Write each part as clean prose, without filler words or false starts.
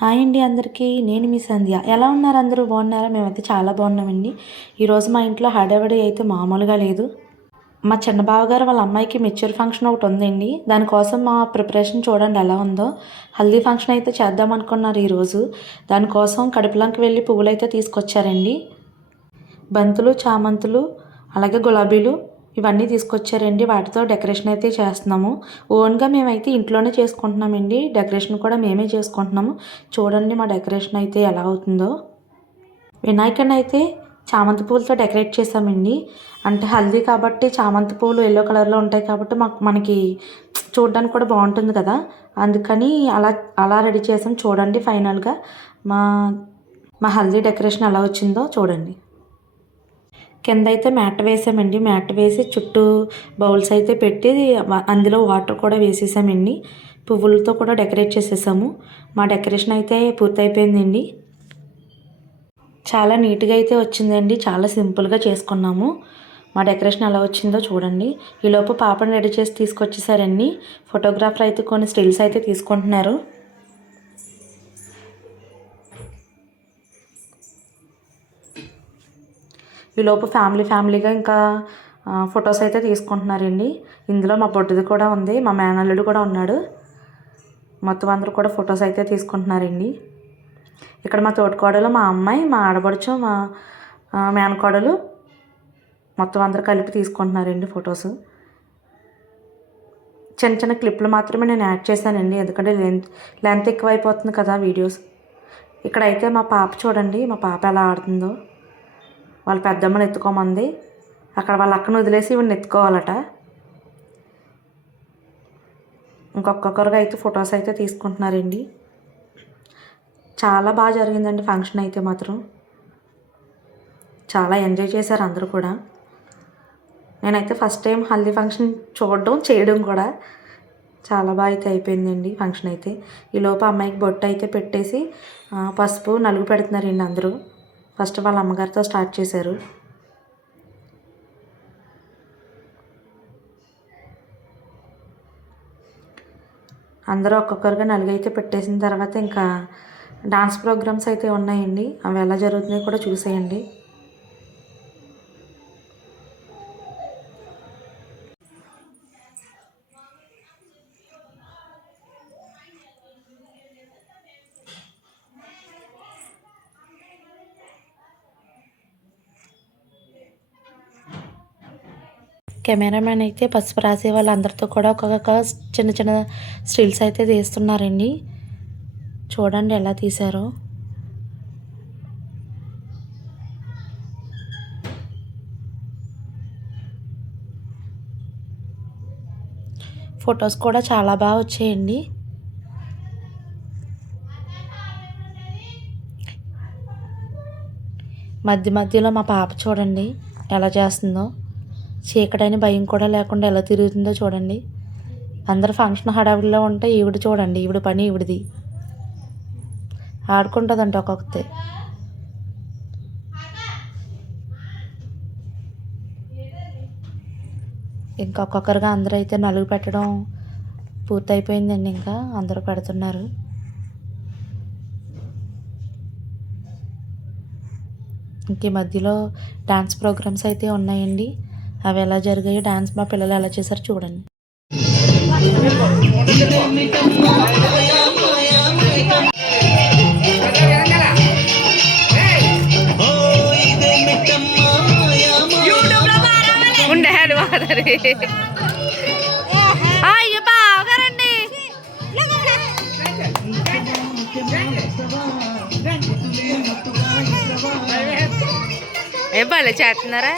Hi అండి అందరికీ. నేను మీ సంధ్య. ఎలా ఉన్నారు అందరూ? బాగున్నారా? మేమైతే చాలా బాగున్నామండి. ఈరోజు మా ఇంట్లో హడావిడి అయితే మామూలుగా లేదు. మా చిన్న బావగారు వాళ్ళ అమ్మాయికి మెచ్యూర్ ఫంక్షన్ ఒకటి ఉందండి. దానికోసం మా ప్రిపరేషన్ చూడండి ఎలా ఉందో. హల్దీ ఫంక్షన్ అయితే చేద్దాం అనుకున్నారు ఈరోజు. దానికోసం కడుపులంకి వెళ్ళి పువ్వులైతే తీసుకొచ్చారండి. బంతులు, చామంతులు, అలాగే గులాబీలు ఇవన్నీ తీసుకొచ్చారండి. వాటితో డెకరేషన్ అయితే చేస్తున్నాము. ఓన్గా మేమైతే ఇంట్లోనే చేసుకుంటున్నామండి. డెకరేషన్ కూడా మేమే చేసుకుంటున్నాము. చూడండి మా డెకరేషన్ అయితే ఎలా అవుతుందో. వినాయకుడిని అయితే చామంతి పూలతో డెకరేట్ చేసామండి. అంటే హల్దీ కాబట్టి చామంతి పూలు ఎల్లో కలర్లో ఉంటాయి కాబట్టి మనకి చూడడానికి కూడా బాగుంటుంది కదా, అందుకని అలా అలా రెడీ చేసాం. చూడండి ఫైనల్గా మా మా హల్దీ డెకరేషన్ ఎలా వచ్చిందో చూడండి. కింద అయితే మ్యాట్ వేసామండి. మ్యాట్ వేసి చుట్టూ బౌల్స్ అయితే పెట్టి అందులో వాటర్ కూడా వేసేసామండి. పువ్వులతో కూడా డెకరేట్ చేసేసాము. మా డెకరేషన్ అయితే పూర్తయిపోయిందండి. చాలా నీట్గా అయితే వచ్చిందండి. చాలా సింపుల్గా చేసుకున్నాము. మా డెకరేషన్ ఎలా వచ్చిందో చూడండి. ఈలోపు పాపను రెడీ చేసి తీసుకొచ్చేసారండి. ఫోటోగ్రాఫర్ అయితే కొన్ని స్టిల్స్ అయితే తీసుకుంటున్నారు. ఈలోపు ఫ్యామిలీగా ఇంకా ఫొటోస్ అయితే తీసుకుంటున్నారండి. ఇందులో మా పొట్టిది కూడా ఉంది, మా మేనల్లుడు కూడా ఉన్నాడు. మొత్తం అందరూ కూడా ఫొటోస్ అయితే తీసుకుంటున్నారండి. ఇక్కడ మా తోటికోడలు, మా అమ్మాయి, మా ఆడపడుచు, మా మేనకోడలు మొత్తం అందరూ కలిపి తీసుకుంటున్నారండి ఫొటోస్. చిన్న చిన్న క్లిప్లు మాత్రమే నేను యాడ్ చేశానండి, ఎందుకంటే లెంత్ ఎక్కువైపోతుంది కదా వీడియోస్. ఇక్కడైతే మా పాప చూడండి, మా పాప ఎలా ఆడుతుందో. వాళ్ళ పెద్దమ్మని ఎత్తుకోమంది. అక్కడ వాళ్ళ అక్కను వదిలేసి ఇవన్నీ ఎత్తుకోవాలట. ఇంకొకరిగా అయితే ఫొటోస్ అయితే తీసుకుంటున్నారండి. చాలా బాగా జరిగిందండి ఫంక్షన్ అయితే మాత్రం. చాలా ఎంజాయ్ చేశారు అందరూ కూడా. నేనైతే ఫస్ట్ టైం హల్దీ ఫంక్షన్ చూడడం చేయడం కూడా. చాలా బాగా అయితే అయిపోయిందండి ఫంక్షన్ అయితే. ఈలోపు అమ్మాయికి బొట్టు అయితే పెట్టేసి పసుపు నలుగు పెడుతున్నారండి అందరూ. ఫస్ట్ వాళ్ళ అమ్మగారితో స్టార్ట్ చేశారు. అందరూ ఒక్కొక్కరుగా నలుగైతే పెట్టేసిన తర్వాత ఇంకా డాన్స్ ప్రోగ్రామ్స్ అయితే ఉన్నాయండి. అవి ఎలా జరుగుతున్నాయో కూడా చూసేయండి. కెమెరామెన్ అయితే పసుపు రాసే వాళ్ళందరితో కూడా ఒక్కొక్క చిన్న చిన్న స్టిల్స్ అయితే తీస్తున్నారండి. చూడండి ఎలా తీశారో. ఫొటోస్ కూడా చాలా బాగా వచ్చాయండి. మధ్యలో మా పాప చూడండి ఎలా చేస్తుందో. చీకటని భయం కూడా లేకుండా ఎలా తిరుగుతుందో చూడండి. అందరు ఫంక్షన్ హడావిడిలో ఉంటే ఈవిడ చూడండి, ఈవిడ పని ఈవిడిది. ఆడుకుంటుందంట ఒక్కొక్కతే. ఇంకొకరుగా అందరూ అయితే నలుగు పెట్టడం పూర్తయిపోయిందండి. ఇంకా అందరూ పెడుతున్నారు. ఇంక మధ్యలో డాన్స్ ప్రోగ్రామ్స్ అయితే ఉన్నాయండి. అవి ఎలా జరిగాయో, డాన్స్ మా పిల్లలు ఎలా చేశారో చూడండి. అయ్యో బాగారండి, ఏ భలే చేస్తున్నారా.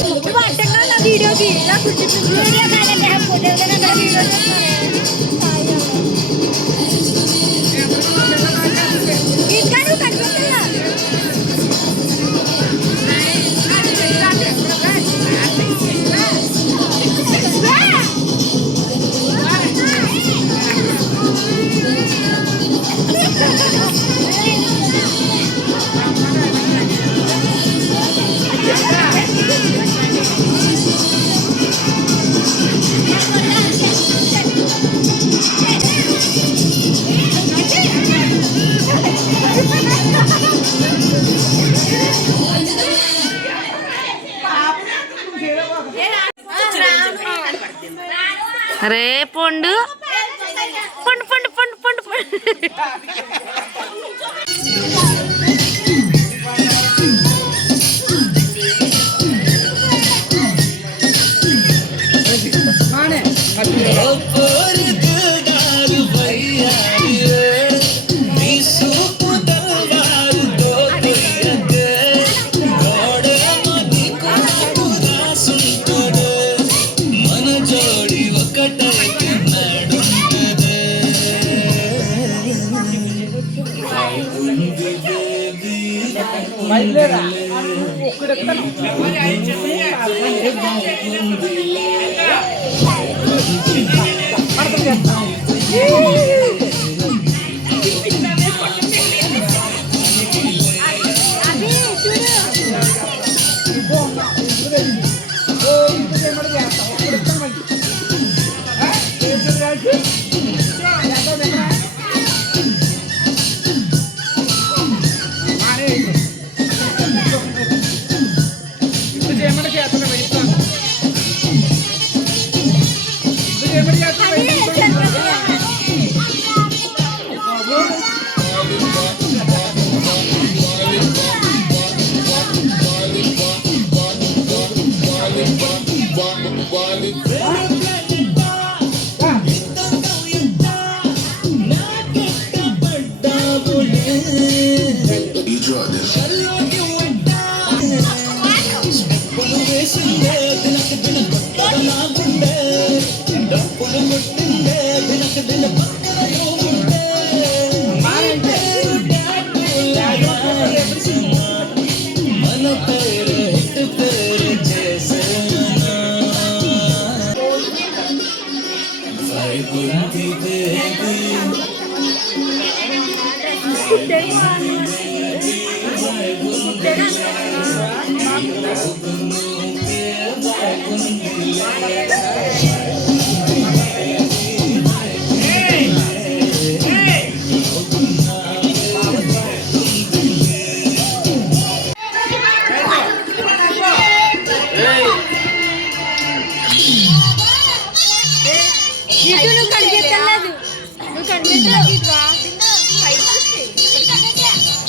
वीडियो की ना कुछ वीडियो मैंने हम फोटो करना वीडियो इसका नु कट करला అరే పొండు పొండు పొండు పొండు పొండు పొండు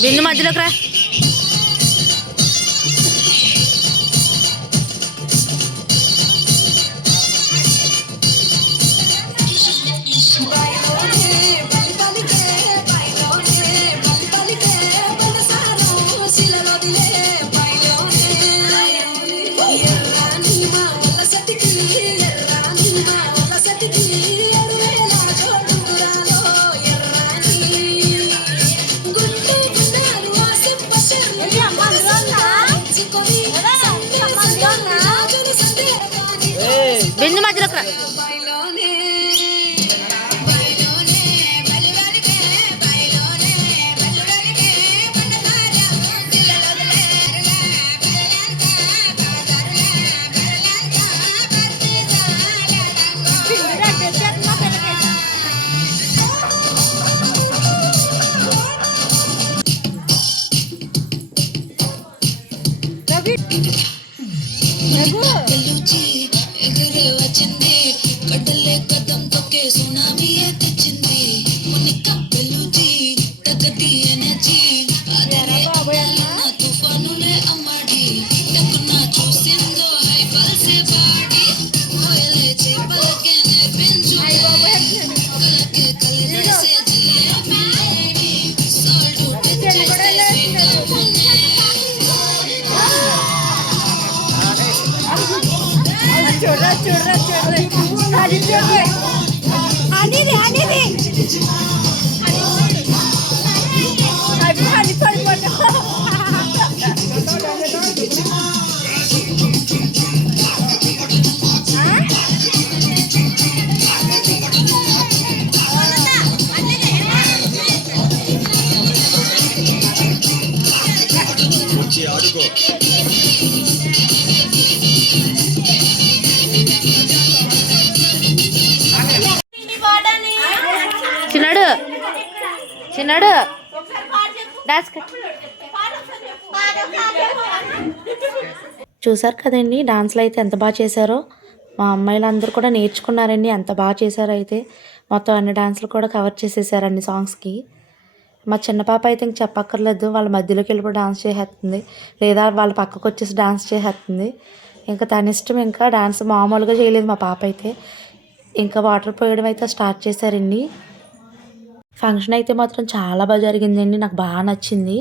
బిందు మధ్యలోకి రా. రఘు ఎగురే వచ్చింది కడలే కదం తొక్కే సునామీ తెచ్చింది మునిక పెళ్ళుచి తగది ఎనర్జీ అదరే అన్న తుఫానులే అమ్మడి టక్కున చూసిందో హై పల్సే బాడి కోయలే చేపలకే పెంచు కలకే కలరేసే జిలేబీ సాల్ట్ తెచ్చేస్తే చూడరా చూడరా చూడరా అది చూడరా అనేది అది పడిపోతా వచ్చి ఆడుకో చిన్నాడు చిన్నాడు డాన్స్ చూసారు కదండి డాన్స్లు అయితే ఎంత బాగా చేశారో మా అమ్మాయిలు అందరూ కూడా నేర్చుకున్నారండి ఎంత బాగా చేశారో అయితే మొత్తం అన్ని డాన్సులు కూడా కవర్ చేసేసారు అన్ని సాంగ్స్కి మా చిన్న పాప అయితే ఇంక చెప్పక్కర్లేదు వాళ్ళ మధ్యలోకి వెళ్ళిపోయి డాన్స్ చేసేస్తుంది లేదా వాళ్ళ పక్కకు వచ్చేసి డాన్స్ చేసేస్తుంది ఇంకా తన ఇష్టం ఇంకా డాన్స్ మామూలుగా చేయలేదు మా పాప అయితే ఇంకా వాటర్ పోయడం అయితే స్టార్ట్ చేశారండి ఫంక్షన్ అయితే మాత్రం చాలా బాగా జరిగిందండి నాకు బాగా నచ్చింది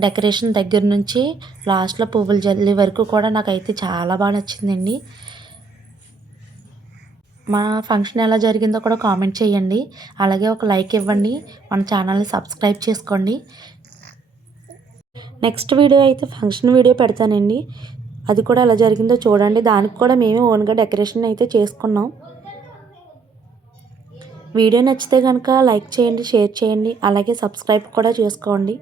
డెకరేషన్ దగ్గర నుంచి లాస్ట్లో పువ్వులు జల్లి వరకు కూడా నాకైతే చాలా బాగా నచ్చిందండి మన ఫంక్షన్ ఎలా జరిగిందో కూడా కామెంట్ చేయండి అలాగే ఒక లైక్ ఇవ్వండి మన ఛానల్ని సబ్స్క్రైబ్ చేసుకోండి నెక్స్ట్ వీడియో అయితే ఫంక్షన్ వీడియో పెడతానండి అది కూడా ఎలా జరిగిందో చూడండి దానికి కూడా మేమే ఓన్గా డెకరేషన్ అయితే చేసుకున్నాం వీడియో నచ్చితే కనుక లైక్ చేయండి షేర్ చేయండి అలాగే సబ్స్క్రైబ్ కూడా చేసుకోండి